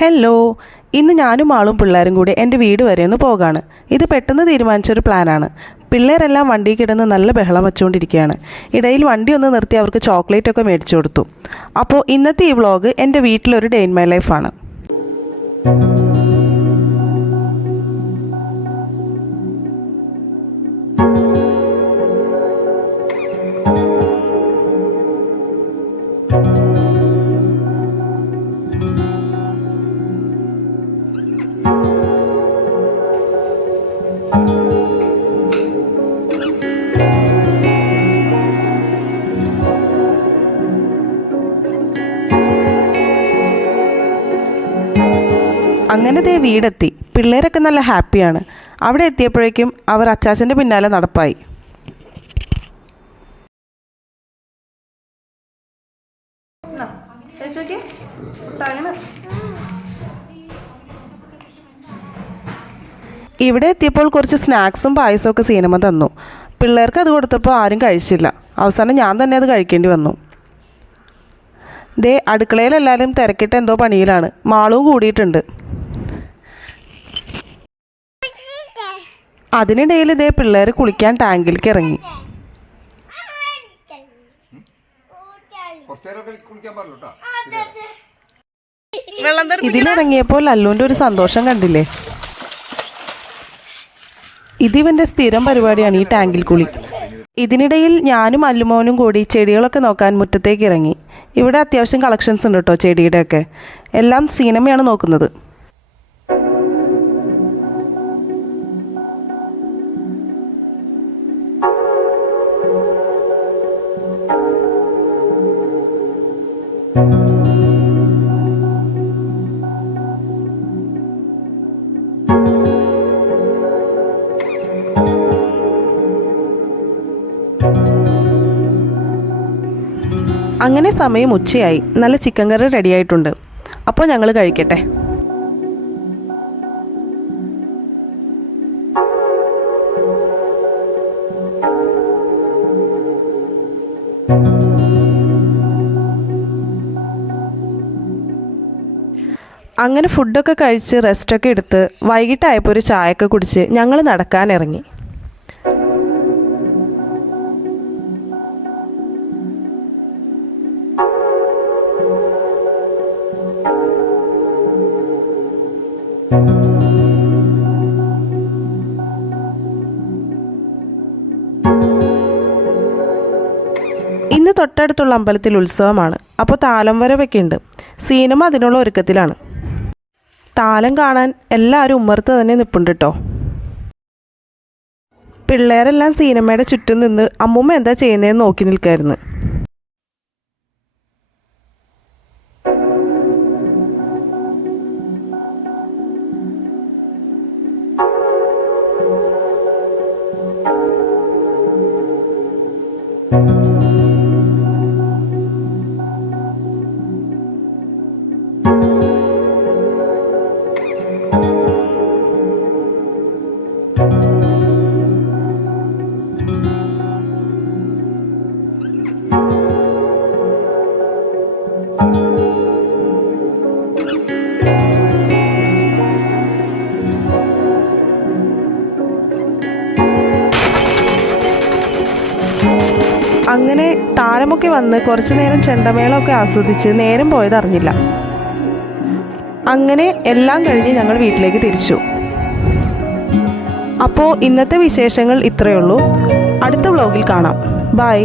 Hello, ഇന്ന് ഞാനും ആളും പിള്ളേരും കൂടി എൻ്റെ വീട് വരെ ഒന്ന് പോകാണ്. ഇത് പെട്ടെന്ന് തീരുമാനിച്ചൊരു പ്ലാനാണ്. പിള്ളേരെല്ലാം വണ്ടി കിടന്ന് നല്ല ബഹളം വെച്ചുകൊണ്ടിരിക്കുകയാണ്. ഇടയിൽ വണ്ടി ഒന്ന് നിർത്തി അവർക്ക് ചോക്ലേറ്റ് ഒക്കെ മേടിച്ചു കൊടുത്തു. അപ്പോൾ ഇന്നത്തെ ഈ വ്ളോഗ് എൻ്റെ വീട്ടിലൊരു ഡേ ഇൻ മൈ ലൈഫാണ്. അങ്ങനെ ദേ വീടെത്തി. പിള്ളേരൊക്കെ നല്ല ഹാപ്പിയാണ്. അവിടെ എത്തിയപ്പോഴേക്കും അവർ അച്ചാച്ചൻ്റെ പിന്നാലെ നടപ്പായി. ഇവിടെ എത്തിയപ്പോൾ കുറച്ച് സ്നാക്സും പായസവും ഒക്കെ സിനിമ തന്നു. പിള്ളേർക്ക് അത് കൊടുത്തപ്പോൾ ആരും കഴിച്ചില്ല. അവസാനം ഞാൻ തന്നെ അത് കഴിക്കേണ്ടി വന്നു. ദേ അടുക്കളയിലെല്ലാവരും തിരക്കിട്ട് എന്തോ പണിയിലാണ്. മാളും കൂടിയിട്ടുണ്ട്. അതിനിടയിൽ ഇതേ പിള്ളേർ കുളിക്കാൻ ടാങ്കിലേക്ക് ഇറങ്ങി. ഇതിലിറങ്ങിയപ്പോൾ ലല്ലുവിൻ്റെ ഒരു സന്തോഷം കണ്ടില്ലേ. ഇതിവൻ്റെ സ്ഥിരം പരിപാടിയാണ് ഈ ടാങ്കിൽ കുളി. ഇതിനിടയിൽ ഞാനും അല്ലുമോനും കൂടി ചെടികളൊക്കെ നോക്കാൻ മുറ്റത്തേക്ക് ഇറങ്ങി. ഇവിടെ അത്യാവശ്യം കളക്ഷൻസ് ഉണ്ട് കേട്ടോ ചെടിയുടെയൊക്കെ. എല്ലാം സിനിമയാണ് നോക്കുന്നത്. അങ്ങനെ സമയം ഉച്ചയായി. നല്ല ചിക്കൻ കറി റെഡിയായിട്ടുണ്ട്. അപ്പോൾ ഞങ്ങൾ കഴിക്കട്ടെ. അങ്ങനെ ഫുഡൊക്കെ കഴിച്ച് റെസ്റ്റൊക്കെ എടുത്ത് വൈകിട്ടായപ്പോൾ ഒരു ചായയൊക്കെ കുടിച്ച് ഞങ്ങൾ നടക്കാനിറങ്ങി. ഇന്ന് തൊട്ടടുത്തുള്ള അമ്പലത്തിൽ ഉത്സവമാണ്. അപ്പോൾ താലം വരവൊക്കെ ഉണ്ട്. സിനിമ അതിനുള്ള ഒരുക്കത്തിലാണ്. താലം കാണാൻ എല്ലാവരും ഉമ്മർത്ത് തന്നെ നിൽപ്പുണ്ട് കേട്ടോ. പിള്ളേരെല്ലാം സിനിമയുടെ ചുറ്റും നിന്ന് അമ്മൂമ്മ എന്താ ചെയ്യുന്നതെന്ന് നോക്കി നിൽക്കായിരുന്നു. അങ്ങനെ താരമൊക്കെ വന്ന് കുറച്ചു നേരം ചെണ്ടമേളമൊക്കെ ആസ്വദിച്ച് നേരം പോയതറിഞ്ഞില്ല. അങ്ങനെ എല്ലാം കഴിഞ്ഞ് ഞങ്ങൾ വീട്ടിലേക്ക് തിരിച്ചു. അപ്പോൾ ഇന്നത്തെ വിശേഷങ്ങൾ ഇത്രയേ ഉള്ളൂ. അടുത്ത വ്ലോഗിൽ കാണാം. ബൈ.